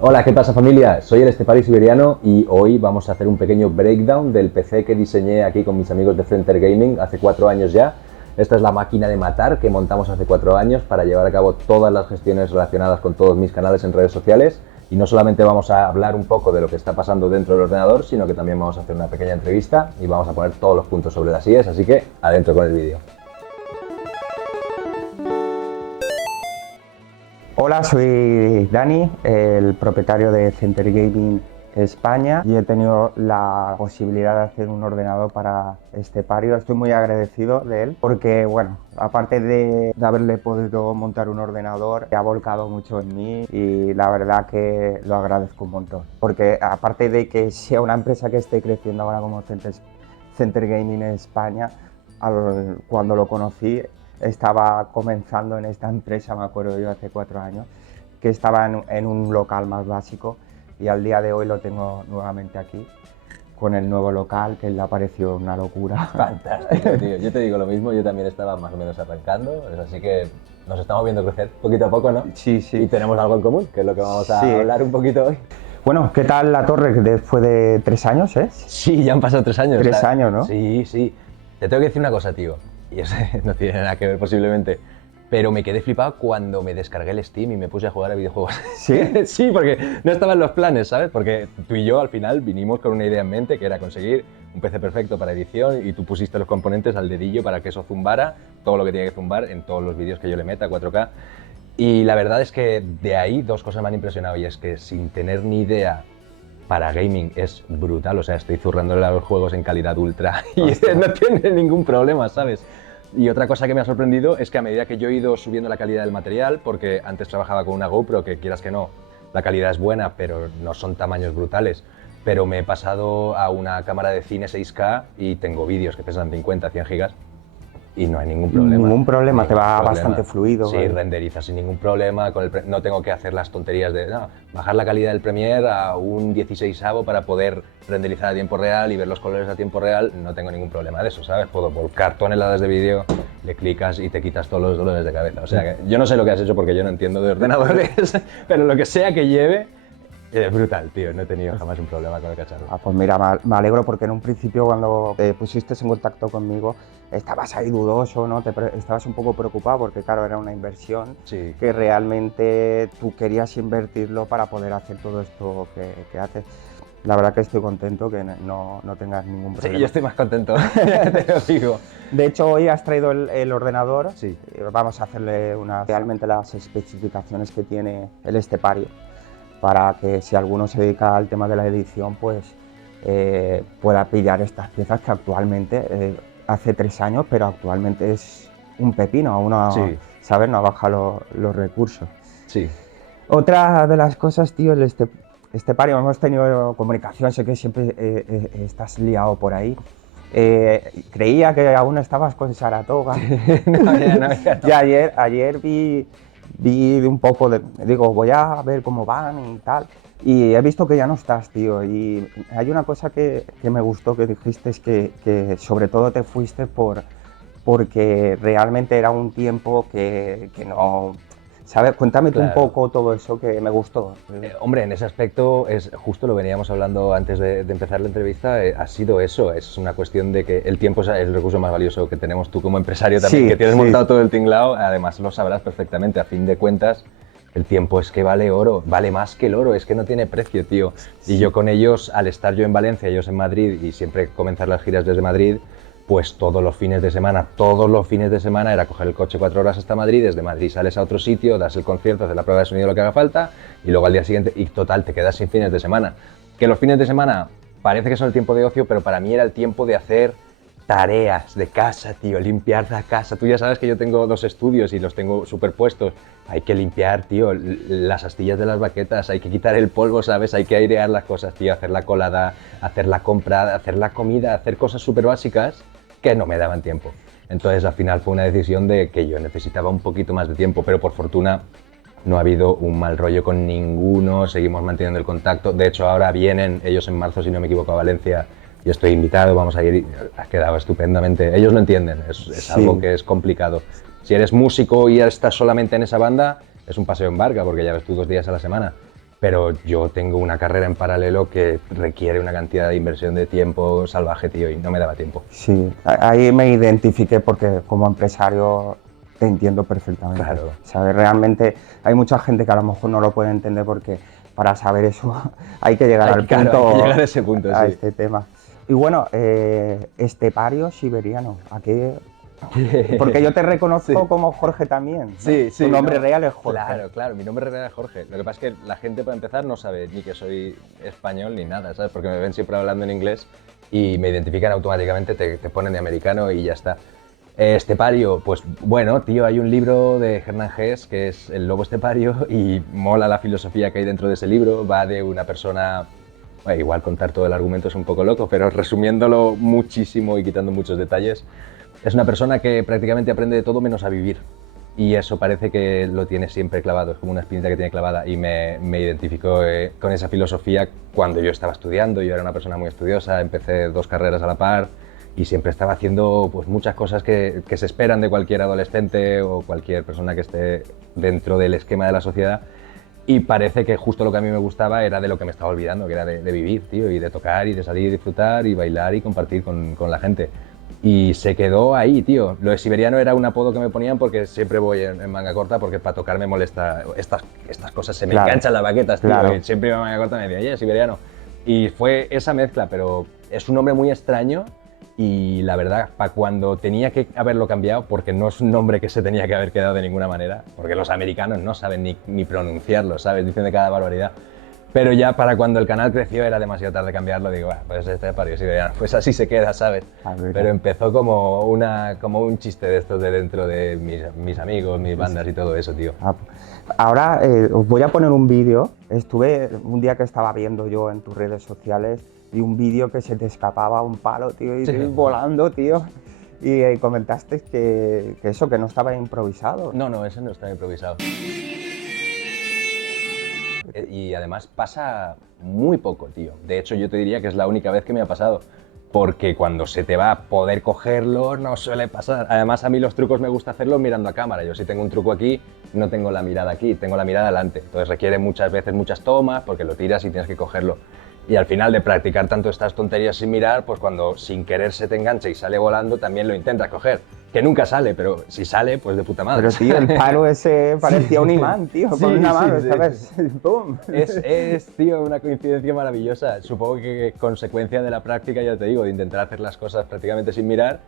Hola, ¿qué pasa familia? Soy el Estepari Siberiano y hoy vamos a hacer un pequeño breakdown del PC que diseñé aquí con mis amigos de Center Gaming hace 4 años ya. Esta es la máquina de matar que montamos hace 4 años para llevar a cabo todas las gestiones relacionadas con todos mis canales en redes sociales. Y no solamente vamos a hablar un poco de lo que está pasando dentro del ordenador, sino que también vamos a hacer una pequeña entrevista y vamos a poner todos los puntos sobre las IES, así que adentro con el vídeo. Hola, soy Dani, el propietario de Center Gaming España, y he tenido la posibilidad de hacer un ordenador para Estepario. Estoy muy agradecido de él porque, bueno, aparte de haberle podido montar un ordenador, ha volcado mucho en mí y la verdad que lo agradezco un montón. Porque aparte de que sea una empresa que esté creciendo ahora como Center Gaming España, cuando lo conocí estaba comenzando en esta empresa, me acuerdo yo hace 4 años, que estaba en un local más básico y al día de hoy lo tengo nuevamente aquí con el nuevo local, que le ha parecido una locura. Fantástico, tío. Yo te digo lo mismo, yo también estaba más o menos arrancando, así que nos estamos viendo crecer poquito a poco, ¿no? Sí, sí. Y tenemos algo en común, que es lo que vamos a hablar un poquito hoy. Bueno, ¿qué tal la torre después de 3 años, Sí, ya han pasado 3 años. 3 años, ¿no? Sí, sí. Te tengo que decir una cosa, tío, y eso no tiene nada que ver posiblemente, pero me quedé flipado cuando me descargué el Steam y me puse a jugar a videojuegos. ¿Sí? Sí, porque no estaban los planes, ¿sabes? Porque tú y yo al final vinimos con una idea en mente, que era conseguir un PC perfecto para edición, y tú pusiste los componentes al dedillo para que eso zumbara todo lo que tenía que zumbar en todos los vídeos que yo le meta, 4K. Y la verdad es que de ahí 2 cosas me han impresionado, y es que sin tener ni idea, para gaming es brutal, o sea, estoy zurrándole a los juegos en calidad ultra y no tiene ningún problema, ¿sabes? Y otra cosa que me ha sorprendido es que a medida que yo he ido subiendo la calidad del material, porque antes trabajaba con una GoPro, que quieras que no, la calidad es buena, pero no son tamaños brutales, pero me he pasado a una cámara de cine 6K y tengo vídeos que pesan 50, 100 gigas y no hay ningún problema. Ningún problema, te va bastante fluido. Sí, renderiza sin ningún problema, no tengo que hacer las tonterías de bajar la calidad del Premiere a un 16avo para poder renderizar a tiempo real y ver los colores a tiempo real, no tengo ningún problema de eso, ¿sabes? Puedo volcar toneladas de vídeo, le clicas y te quitas todos los dolores de cabeza. O sea, que yo no sé lo que has hecho porque yo no entiendo de ordenadores, pero lo que sea que lleve, es brutal, tío, no he tenido jamás un problema con el cacharro. Pues mira, me alegro porque en un principio cuando te pusiste en contacto conmigo estabas ahí dudoso, ¿no? Estabas un poco preocupado porque claro, era una inversión que realmente tú querías invertirlo para poder hacer todo esto que haces. La verdad que estoy contento que no tengas ningún problema. Sí, yo estoy más contento, te lo digo. De hecho, hoy has traído el ordenador. Sí. Vamos a hacerle realmente las especificaciones que tiene el Estepario, para que si alguno se dedica al tema de la edición, pues pueda pillar estas piezas que actualmente, hace 3 años, pero actualmente es un pepino, aún no, Sí. ¿sabes? No ha bajado los recursos. Sí. Otra de las cosas, tío, Estepario, hemos tenido comunicación, sé que siempre estás liado por ahí. Creía que aún estabas con Saratoga. No. Y ayer vi un poco digo, voy a ver cómo van y tal, y he visto que ya no estás, tío, y hay una cosa que me gustó que dijiste, es que sobre todo te fuiste porque realmente era un tiempo que no, ¿sabes? Cuéntame tú un poco todo eso, que me gustó. Hombre, en ese aspecto, justo lo veníamos hablando antes de empezar la entrevista, ha sido eso, es una cuestión de que el tiempo es el recurso más valioso que tenemos. Tú como empresario también, que tienes montado todo el tinglao, además lo sabrás perfectamente, a fin de cuentas, el tiempo es que vale oro, vale más que el oro, es que no tiene precio, tío. Y yo con ellos, al estar yo en Valencia, ellos en Madrid, y siempre comenzar las giras desde Madrid, pues todos los fines de semana era coger el coche 4 horas hasta Madrid, desde Madrid sales a otro sitio, das el concierto, haces la prueba de sonido, lo que haga falta, y luego al día siguiente, y total, te quedas sin fines de semana. Que los fines de semana parece que son el tiempo de ocio, pero para mí era el tiempo de hacer tareas de casa, tío, limpiar la casa. Tú ya sabes que yo tengo 2 estudios y los tengo superpuestos. Hay que limpiar, tío, las astillas de las baquetas, hay que quitar el polvo, ¿sabes? Hay que airear las cosas, tío, hacer la colada, hacer la compra, hacer la comida, hacer cosas súper básicas que no me daban tiempo. Entonces, al final fue una decisión de que yo necesitaba un poquito más de tiempo, pero por fortuna no ha habido un mal rollo con ninguno, seguimos manteniendo el contacto. De hecho, ahora vienen ellos en marzo, si no me equivoco, a Valencia. Yo estoy invitado, vamos a ir, ha quedado estupendamente. Ellos lo entienden, es algo que es complicado. Si eres músico y estás solamente en esa banda, es un paseo en barca, porque ya ves tú 2 días a la semana. pero yo tengo una carrera en paralelo que requiere una cantidad de inversión de tiempo salvaje, tío, y no me daba tiempo. Sí, ahí me identifiqué porque como empresario te entiendo perfectamente. Claro. ¿Sabes? Realmente hay mucha gente que a lo mejor no lo puede entender porque para saber eso hay que llegar al Claro, punto, hay que llegar a ese punto, a sí. este tema. Y bueno, estepario siberiano, ¿a qué? Porque yo te reconozco Sí. como Jorge también, ¿no? Sí, sí. Tu nombre no, real es Jorge. Claro, claro, mi nombre real es Jorge. Lo que pasa es que la gente, para empezar, no sabe ni que soy español ni nada, ¿sabes? Porque me ven siempre hablando en inglés y me identifican automáticamente, te ponen de americano y ya está. Estepario, pues bueno, tío, hay un libro de Hernán Hesse que es El lobo estepario y mola la filosofía que hay dentro de ese libro. Va de una persona, bueno, igual contar todo el argumento es un poco loco, pero resumiéndolo muchísimo y quitando muchos detalles, es una persona que prácticamente aprende de todo menos a vivir. Y eso parece que lo tiene siempre clavado, es como una espinita que tiene clavada y me identifico con esa filosofía cuando yo estaba estudiando. Yo era una persona muy estudiosa, empecé 2 carreras a la par y siempre estaba haciendo pues, muchas cosas que se esperan de cualquier adolescente o cualquier persona que esté dentro del esquema de la sociedad. Y parece que justo lo que a mí me gustaba era de lo que me estaba olvidando, que era de vivir, tío, y de tocar y de salir y disfrutar y bailar y compartir con la gente. Y se quedó ahí, tío. Lo de siberiano era un apodo que me ponían porque siempre voy en manga corta porque para tocar me molesta estas cosas, se me enganchan las baquetas, tío. Claro. Y siempre iba en manga corta y me decía, oye, siberiano. Y fue esa mezcla, pero es un nombre muy extraño y la verdad, para cuando tenía que haberlo cambiado, porque no es un nombre que se tenía que haber quedado de ninguna manera, porque los americanos no saben ni pronunciarlo, ¿sabes? Dicen de cada barbaridad. Pero ya para cuando el canal creció era demasiado tarde cambiarlo, digo, pues estepario siberiano, pues así se queda, ¿sabes? Pero empezó como un chiste de estos de dentro de mis amigos, mis bandas y todo eso, tío. Ahora os voy a poner un vídeo. Estuve un día que estaba viendo yo en tus redes sociales y un vídeo que se te escapaba un palo, tío, y Sí. volando, tío. Y comentaste que eso, que no estaba improvisado. No, ese no está improvisado. Y además pasa muy poco, tío. De hecho, yo te diría que es la única vez que me ha pasado. Porque cuando se te va a poder cogerlo, no suele pasar. Además, a mí los trucos me gusta hacerlos mirando a cámara. Yo si tengo un truco aquí, no tengo la mirada aquí, tengo la mirada adelante. Entonces requiere muchas veces muchas tomas porque lo tiras y tienes que cogerlo. Y al final de practicar tanto estas tonterías sin mirar, pues cuando sin querer se te engancha y sale volando, también lo intentas coger. Que nunca sale, pero si sale, pues de puta madre. Pero tío, el palo ese parecía un imán, tío, Sí, con una mano, sí, ¿sabes? ¡Pum! Tío, una coincidencia maravillosa. Supongo que consecuencia de la práctica, ya te digo, de intentar hacer las cosas prácticamente sin mirar,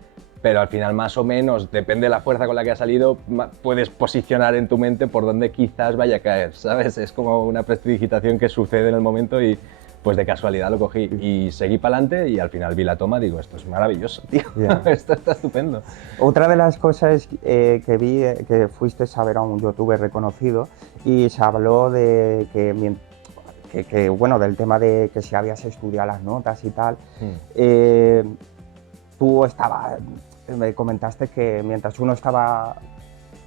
pero al final más o menos, depende de la fuerza con la que ha salido, puedes posicionar en tu mente por dónde quizás vaya a caer, ¿sabes? Es como una prestidigitación que sucede en el momento y pues de casualidad lo cogí y seguí para adelante y al final vi la toma, digo, esto es maravilloso, tío, esto está estupendo. Otra de las cosas que vi, que fuiste a ver a un youtuber reconocido y se habló de que bueno, del tema de que si habías estudiado las notas y tal, tú me comentaste que mientras uno estaba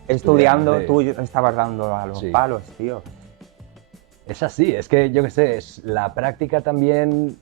estudiando, tú estabas dando a los palos, tío. Es así, es que yo qué sé, la práctica también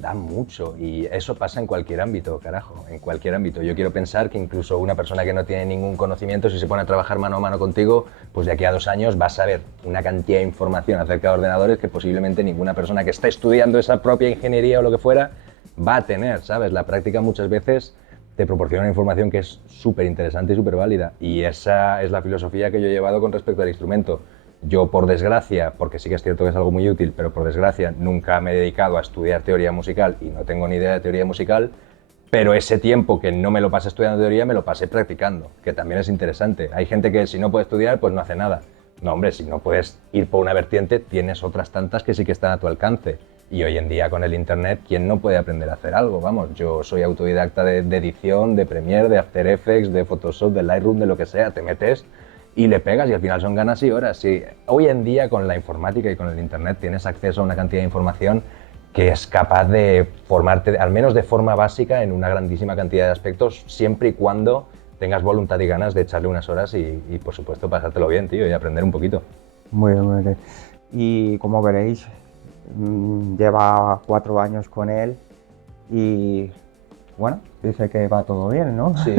da mucho y eso pasa en cualquier ámbito, carajo, en cualquier ámbito. Yo quiero pensar que incluso una persona que no tiene ningún conocimiento, si se pone a trabajar mano a mano contigo, pues de aquí a 2 años vas a saber una cantidad de información acerca de ordenadores que posiblemente ninguna persona que está estudiando esa propia ingeniería o lo que fuera va a tener, ¿sabes? La práctica muchas veces te proporciona una información que es súper interesante y súper válida y esa es la filosofía que yo he llevado con respecto al instrumento. Yo, por desgracia, porque sí que es cierto que es algo muy útil, pero por desgracia nunca me he dedicado a estudiar teoría musical y no tengo ni idea de teoría musical, pero ese tiempo que no me lo pasé estudiando teoría me lo pasé practicando, que también es interesante. Hay gente que si no puede estudiar, pues no hace nada. No, hombre, si no puedes ir por una vertiente, tienes otras tantas que sí que están a tu alcance. Y hoy en día con el internet, ¿quién no puede aprender a hacer algo? Vamos, yo soy autodidacta de edición, de Premiere, de After Effects, de Photoshop, de Lightroom, de lo que sea, te metes y le pegas y al final son ganas y horas. Sí, hoy en día con la informática y con el internet tienes acceso a una cantidad de información que es capaz de formarte, al menos de forma básica, en una grandísima cantidad de aspectos, siempre y cuando tengas voluntad y ganas de echarle unas horas y por supuesto pasártelo bien, tío, y aprender un poquito. Muy bien, muy bien. Y como veréis, lleva 4 años con él y bueno, dice que va todo bien, ¿no? Sí,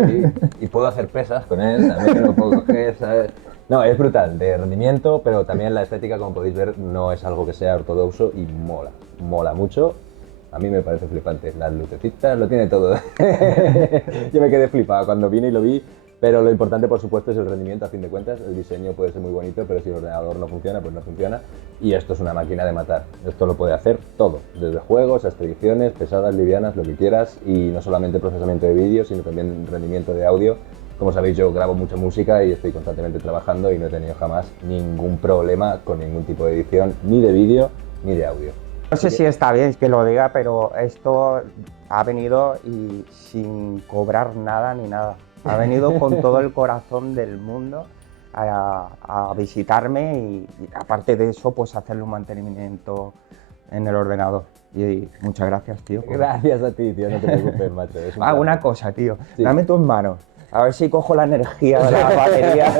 y puedo hacer pesas con él, también lo puedo coger, ¿sabes? No, es brutal, de rendimiento, pero también la estética, como podéis ver, no es algo que sea ortodoxo y mola mucho. A mí me parece flipante, las lucecitas, lo tiene todo. Yo me quedé flipado cuando vine y lo vi, pero lo importante, por supuesto, es el rendimiento, a fin de cuentas. El diseño puede ser muy bonito, pero si el ordenador no funciona, pues no funciona. Y esto es una máquina de matar. Esto lo puede hacer todo, desde juegos hasta ediciones, pesadas, livianas, lo que quieras. Y no solamente procesamiento de vídeo, sino también rendimiento de audio. Como sabéis, yo grabo mucha música y estoy constantemente trabajando y no he tenido jamás ningún problema con ningún tipo de edición, ni de vídeo ni de audio. No sé si está bien que lo diga, pero esto ha venido y sin cobrar nada ni nada. Ha venido con todo el corazón del mundo a visitarme y aparte de eso, pues hacerle un mantenimiento en el ordenador. Y muchas gracias, tío. Gracias a ti, tío, no te preocupes, macho. Una cosa, tío. Sí. Dame tus manos. A ver si cojo la energía de la batería.